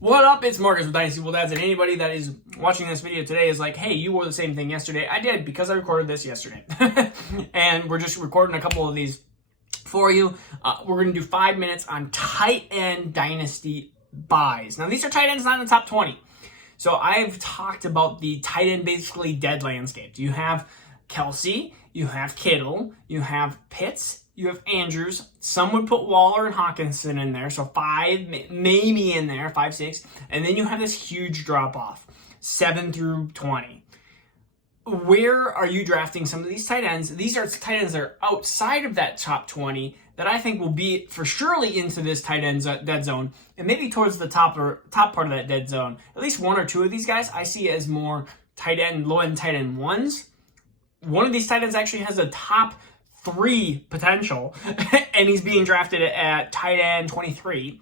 What up? It's Marcus with Dynasty Fun, and anybody that is watching this video today is like, hey, you wore the same thing yesterday. I did, because I recorded this yesterday. And we're just recording a couple of these for you. We're going to do 5 minutes on tight end dynasty buys. Now, these are tight ends not in the top 20. So I've talked about the tight end basically dead landscape. You have Kelsey, you have Kittle, you have Pitts, you have Andrews. Some would put Waller and Hawkinson in there, so 5 maybe in there, 5, 6. And then you have this huge drop off, 7 through 20. Where are you drafting some of these tight ends? These are tight ends that are outside of that top 20 that I think will be for surely into this tight end dead zone, and maybe towards the top part of that dead zone. At least one or two of these guys I see as more tight end, low end tight end ones. One of these tight ends actually has a top 3 potential, and he's being drafted at tight end 23.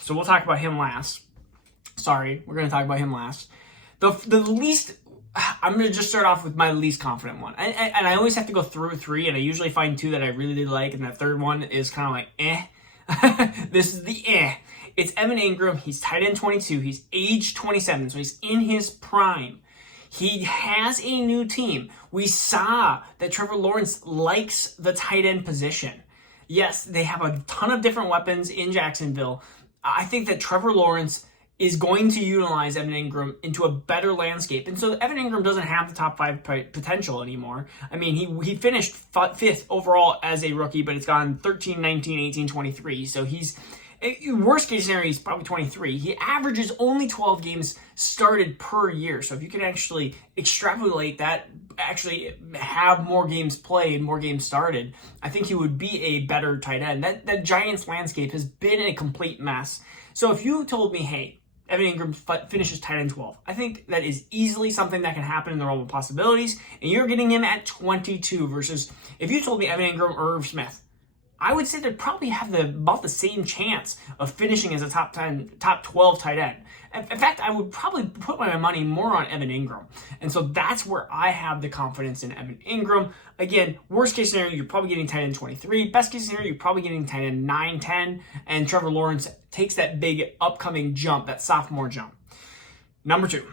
So we'll talk about him last. Sorry, we're going to talk about him last. The least, I'm going to just start off with my least confident one. And I always have to go through 3, and I usually find 2 that I really like, and that third one is kind of like, eh. This is the eh. It's Evan Engram. He's tight end 22. He's age 27, so he's in his prime. He has a new team. We saw that Trevor Lawrence likes the tight end position. Yes, they have a ton of different weapons in Jacksonville. I think that Trevor Lawrence is going to utilize Evan Engram into a better landscape. And so Evan Engram doesn't have the top 5 potential anymore. I mean, he finished 5th overall as a rookie, but it's gone 13, 19, 18, 23. So he's... worst case scenario, he's probably 23. He averages only 12 games started per year. So if you can actually extrapolate that, actually have more games played, more games started, I think he would be a better tight end. That Giants landscape has been a complete mess. So if you told me, hey, Evan Engram finishes tight end 12, I think that is easily something that can happen in the realm of possibilities. And you're getting him at 22 versus if you told me Evan Engram or Irv Smith, I would say they probably have about the same chance of finishing as a top 12 tight end. In fact, I would probably put my money more on Evan Engram. And so that's where I have the confidence in Evan Engram. Again, worst case scenario, you're probably getting tight end 23. Best case scenario, you're probably getting tight end 9, 10. And Trevor Lawrence takes that big upcoming jump, that sophomore jump. Number 2.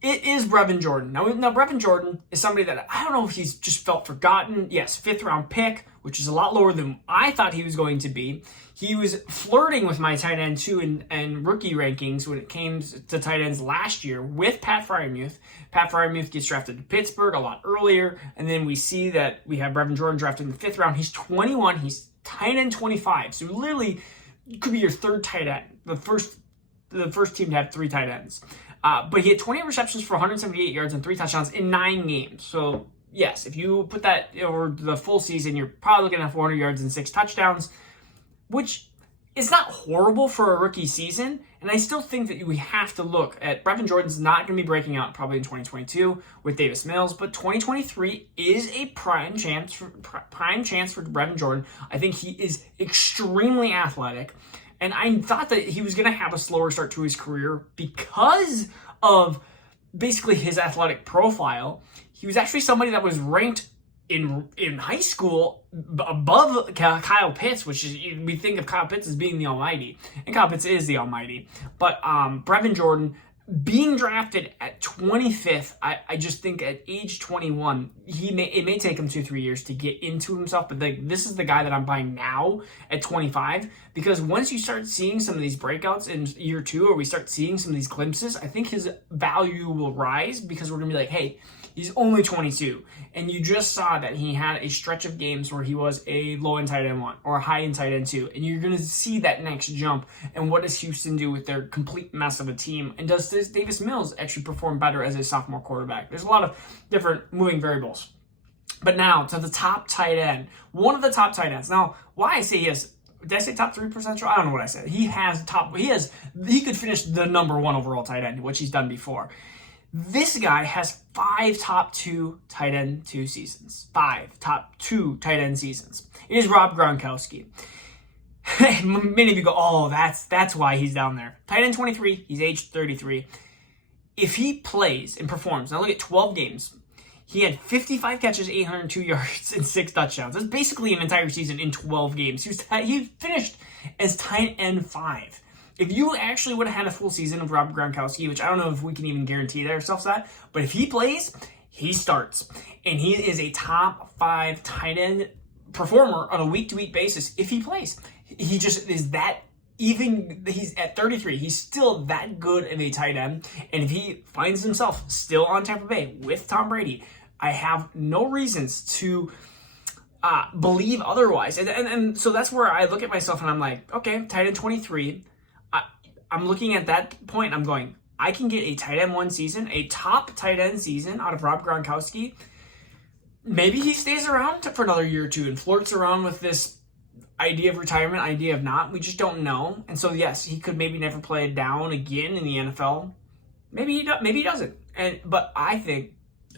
It is Bryce Jordan. Now, Bryce Jordan is somebody that I don't know if he's just felt forgotten. Yes, 5th round pick, which is a lot lower than I thought he was going to be. He was flirting with my tight end 2 and rookie rankings when it came to tight ends last year with Pat Freiermuth. Pat Freiermuth gets drafted to Pittsburgh a lot earlier, and then we see that we have Bryce Jordan drafted in the 5th round. He's 21. He's tight end 25. So literally, could be your 3rd tight end. The first team to have 3 tight ends. But he had 28 receptions for 178 yards and 3 touchdowns in 9 games. So, yes, if you put that over the full season, you're probably looking at 400 yards and 6 touchdowns, which is not horrible for a rookie season. And I still think that we have to look at Bryce Jordan's not going to be breaking out probably in 2022 with Davis Mills, but 2023 is a prime chance for Bryce Jordan. I think he is extremely athletic. And I thought that he was going to have a slower start to his career because of basically his athletic profile. He was actually somebody that was ranked in high school above Kyle Pitts, which is, we think of Kyle Pitts as being the almighty. And Kyle Pitts is the almighty. But Bryce Jordan being drafted at 25th, I just think at age 21, it may take him 2-3 years to get into himself, but this is the guy that I'm buying now at 25, because once you start seeing some of these breakouts in year 2, or we start seeing some of these glimpses, I think his value will rise, because we're going to be like, hey, he's only 22, and you just saw that he had a stretch of games where he was a low-end tight end 1 or a high-end tight end 2, and you're going to see that next jump. And what does Houston do with their complete mess of a team? And does Davis Mills actually perform better as a sophomore quarterback? There's a lot of different moving variables. But now to the top tight end, one of the top tight ends. Now, why I say he has, did I say top 3 potential? I don't know what I said. He could finish the number 1 overall tight end, which he's done before. This guy has 5 top 2 tight end 2 seasons. 5 top 2 tight end seasons. It is Rob Gronkowski. Many of you go, oh, that's why he's down there. Tight end 23, he's aged 33. If he plays and performs, now look at 12 games. He had 55 catches, 802 yards, and 6 touchdowns. That's basically an entire season in 12 games. He finished as tight end 5. If you actually would have had a full season of Rob Gronkowski, which I don't know if we can even guarantee ourselves that, but if he plays, he starts. And he is a top 5 tight end performer on a week-to-week basis if he plays. He just is that, even he's at 33, he's still that good of a tight end. And if he finds himself still on Tampa Bay with Tom Brady, I have no reasons to believe otherwise. And so that's where I look at myself and I'm like, okay, tight end 23. I'm looking at that point, I'm going, I can get a tight end 1 season, a top tight end season out of Rob Gronkowski. Maybe he stays around for another year or two and flirts around with this idea of retirement, idea of not. We just don't know. And so, yes, he could maybe never play it down again in the NFL. Maybe he doesn't. But I think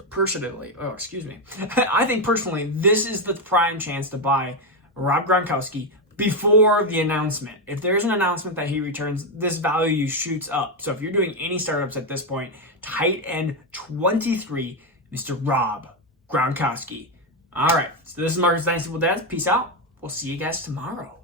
personally, I think personally, this is the prime chance to buy Rob Gronkowski before the announcement. If there's an announcement that he returns, this value shoots up. So if you're doing any startups at this point, tight end 23, Mr. Rob Gronkowski. All right, so this is Marcus Dynasty Dads. Peace out. We'll see you guys tomorrow.